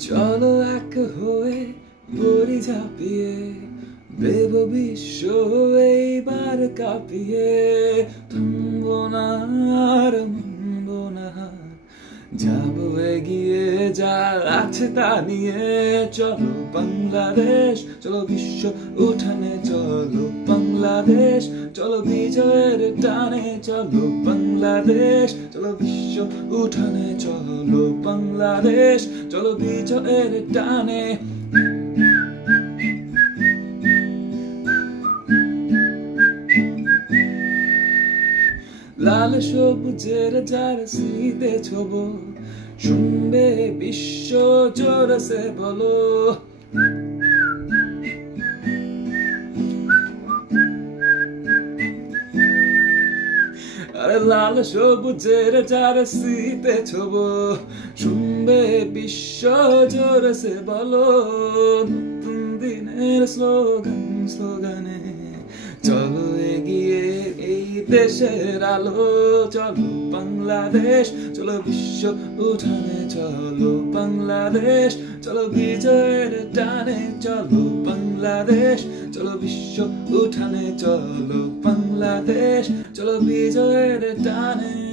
চলো এক হয়ে পড়ি ঝাঁপিয়ে দেব বিশ্ব এইবার কাঁপিয়ে থামবো না আর মানবো না যাবো এগিয়ে যা আছে তা নিয়ে চলো বাংলাদেশ চলো বিশ্ব উঠানে চলো বাংলাদেশ চলো বিজয়ের টানে চলো বাংলাদেশ চলো বিশ্ব উঠানে চলো বাংলাদেশ চলো বিজয়ের টানে লাল সবুজের জার্সিতে ছোব শুনবে বিশ্ব জোরসে বলো আরে লাল সবুজের জার্সিতে ছোব শুনবে বিশ্ব জোরসে বলো নতুন দিনের স্লোগান স্লোগানে চলো এগিয়ে এই দেশের আলো চলো বাংলাদেশ চলো বিশ্ব উঠানে চলো বাংলাদেশ চলো বিজয়ের টানে চলো বাংলাদেশ চলো বিশ্ব উঠানে চলো বাংলাদেশ চলো বিজয়ের টানে